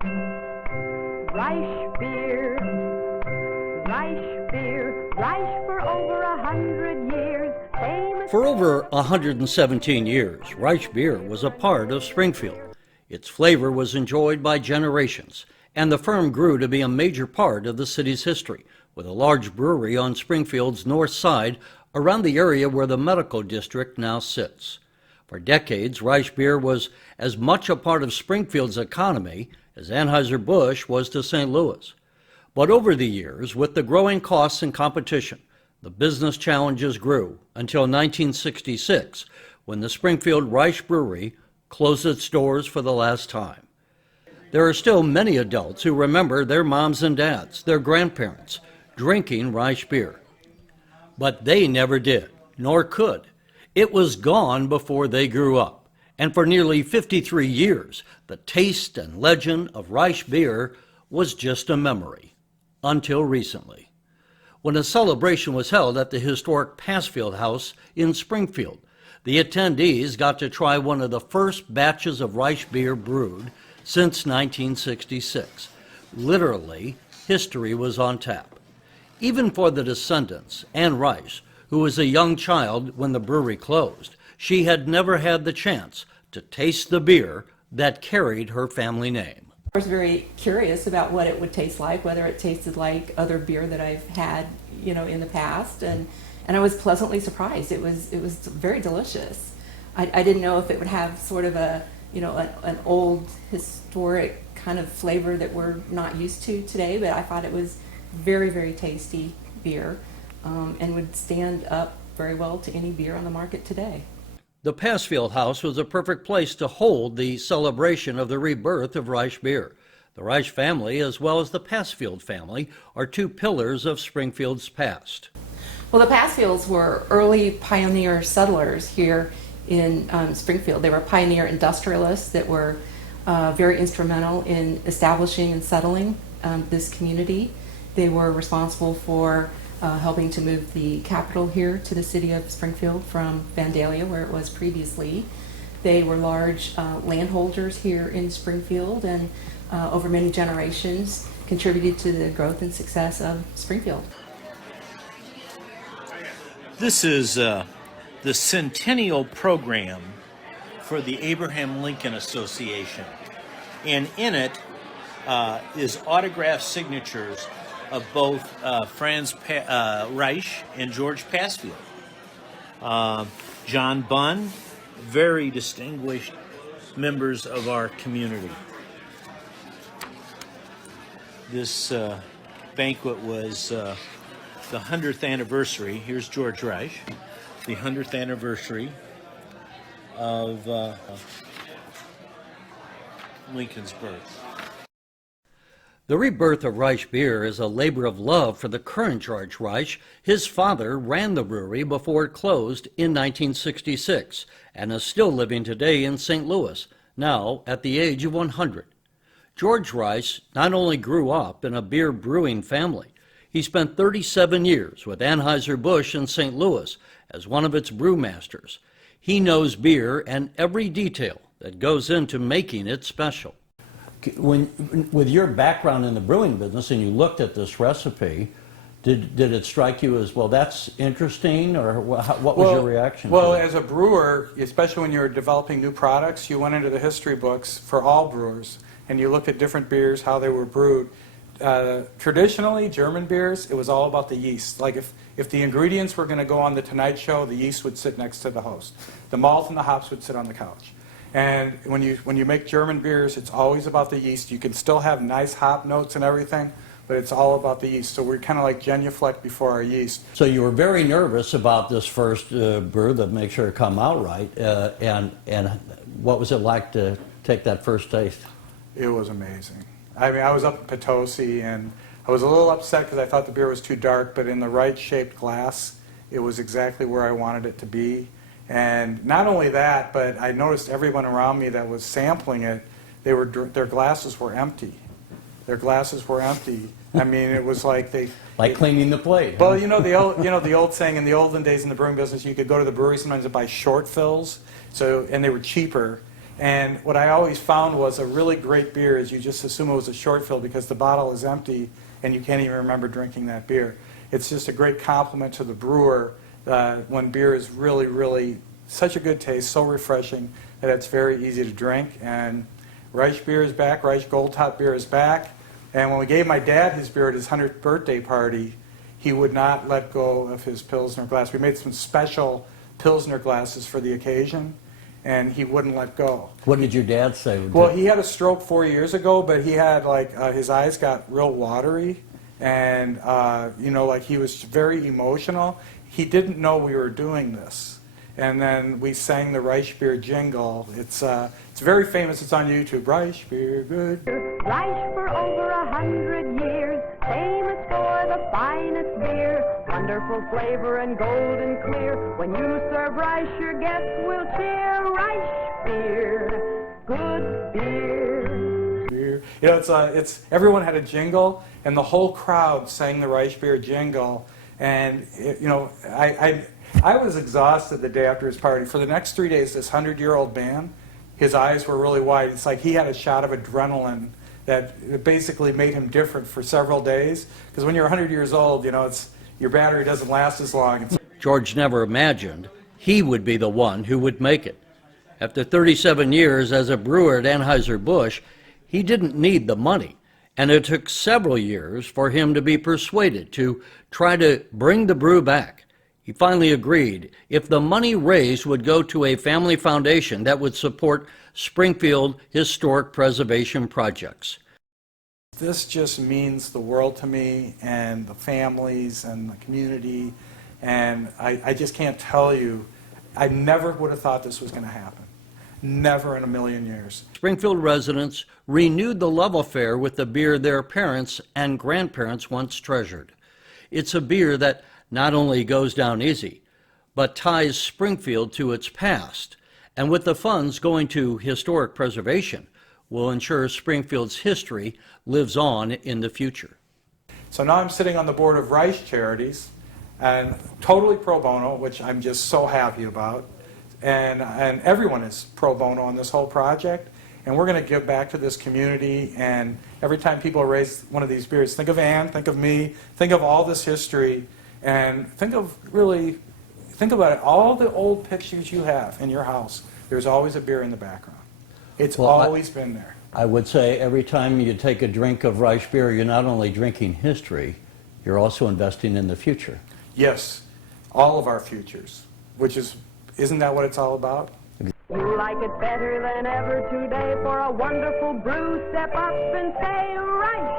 Reisch Beer, Reisch Beer, Reisch for over 100 years. Famous. For over 117 years, Reisch Beer was a part of Springfield. Its flavor was enjoyed by generations, and the firm grew to be a major part of the city's history, with a large brewery on Springfield's north side around the area where the medical district now sits. For decades, Reisch Beer was as much a part of Springfield's economy as Anheuser-Busch was to St. Louis. But over the years, with the growing costs and competition, the business challenges grew until 1966, when the Springfield Reisch Brewery closed its doors for the last time. There are still many adults who remember their moms and dads, their grandparents, drinking Reisch Beer. But they never did, nor could. It was gone before they grew up. And for nearly 53 years, the taste and legend of Reisch Beer was just a memory. Until recently, when a celebration was held at the historic Passfield House in Springfield. The attendees got to try one of the first batches of Reisch Beer brewed since 1966. Literally, history was on tap. Even for the descendants, Ann Reisch, who was a young child when the brewery closed, she had never had the chance to taste the beer that carried her family name. I was very curious about what it would taste like, whether it tasted like other beer that I've had, in the past, and I was pleasantly surprised. It was very delicious. I didn't know if it would have sort of an old historic kind of flavor that we're not used to today, but I thought it was very, very tasty beer, and would stand up very well to any beer on the market today. The Passfield House was a perfect place to hold the celebration of the rebirth of Reisch Beer. The Reisch family, as well as the Passfield family, are two pillars of Springfield's past. Well, the Passfields were early pioneer settlers here in Springfield. They were pioneer industrialists that were very instrumental in establishing and settling this community. They were responsible for helping to move the capital here to the city of Springfield from Vandalia, where it was previously. They were large landholders here in Springfield, and over many generations contributed to the growth and success of Springfield. This is the centennial program for the Abraham Lincoln Association, and in it is autographed signatures of both Franz Reisch and George Passfield. John Bunn, very distinguished members of our community. This banquet was the 100th anniversary. Here's George Reisch, the 100th anniversary of Lincoln's birth. The rebirth of Reisch Beer is a labor of love for the current George Reisch. His father ran the brewery before it closed in 1966 and is still living today in St. Louis, now at the age of 100. George Reisch not only grew up in a beer brewing family, he spent 37 years with Anheuser-Busch in St. Louis as one of its brew masters. He knows beer and every detail that goes into making it special. With your background in the brewing business and you looked at this recipe, did it strike you as, well, that's interesting, or what was your reaction? Well, as a brewer, especially when you're developing new products, you went into the history books for all brewers and you looked at different beers, how they were brewed. Traditionally, German beers, it was all about the yeast. Like if the ingredients were going to go on the Tonight Show, the yeast would sit next to the host. The malt and the hops would sit on the couch. And when you make German beers, it's always about the yeast. You can still have nice hop notes and everything, but it's all about the yeast. So we're kind of like genuflect before our yeast. So you were very nervous about this first brew to make sure it come out right. And what was it like to take that first taste? It was amazing. I mean, I was up in Potosi, and I was a little upset because I thought the beer was too dark, but in the right shaped glass, it was exactly where I wanted it to be. And not only that, but I noticed everyone around me that was sampling it, their glasses were empty. Their glasses were empty. I mean, it was like cleaning the plate. Well, the old saying in the olden days in the brewing business, you could go to the brewery sometimes and buy short fills, and they were cheaper. And what I always found was a really great beer is you just assume it was a short fill because the bottle is empty and you can't even remember drinking that beer. It's just a great compliment to the brewer when beer is really, really such a good taste, so refreshing that it's very easy to drink. And Reisch Beer is back, Reisch Gold Top Beer is back. And when we gave my dad his beer at his 100th birthday party, he would not let go of his Pilsner glass. We made some special Pilsner glasses for the occasion, and he wouldn't let go. What did your dad say? Well, he had a stroke 4 years ago, but he had his eyes got real watery, and like he was very emotional. He didn't know we were doing this, and then we sang the Reisch Beer jingle. It's very famous. It's on YouTube. Reisch Beer, good. Reisch for over 100 years, famous for the finest beer. Wonderful flavor and golden clear. When you serve Reisch, your guests will cheer. Reisch Beer, good beer. It's everyone had a jingle, and the whole crowd sang the Reisch Beer jingle. And I was exhausted the day after his party. For the next 3 days, this 100-year-old man, his eyes were really wide. It's like he had a shot of adrenaline that basically made him different for several days. Because when you're 100 years old, your battery doesn't last as long. George never imagined he would be the one who would make it. After 37 years as a brewer at Anheuser-Busch, he didn't need the money, and it took several years for him to be persuaded to try to bring the brew back. He finally agreed if the money raised would go to a family foundation that would support Springfield historic preservation projects. This just means the world to me and the families and the community, and I just can't tell you, I never would have thought this was going to happen. Never in a million years. Springfield residents renewed the love affair with the beer their parents and grandparents once treasured. It's a beer that not only goes down easy, but ties Springfield to its past, and with the funds going to historic preservation, will ensure Springfield's history lives on in the future. So now I'm sitting on the board of Reisch Charities, and totally pro bono, which I'm just so happy about. And everyone is pro bono on this whole project, and we're going to give back to this community. And every time people raise one of these beers, think of Ann, think of me, think of all this history, and think about it, all the old pictures you have in your house. There's always a beer in the background. It's always been there. I would say every time you take a drink of Reisch beer, you're not only drinking history, you're also investing in the future. Yes, all of our futures, isn't that what it's all about? You like it better than ever today. For a wonderful brew, step up and say Reisch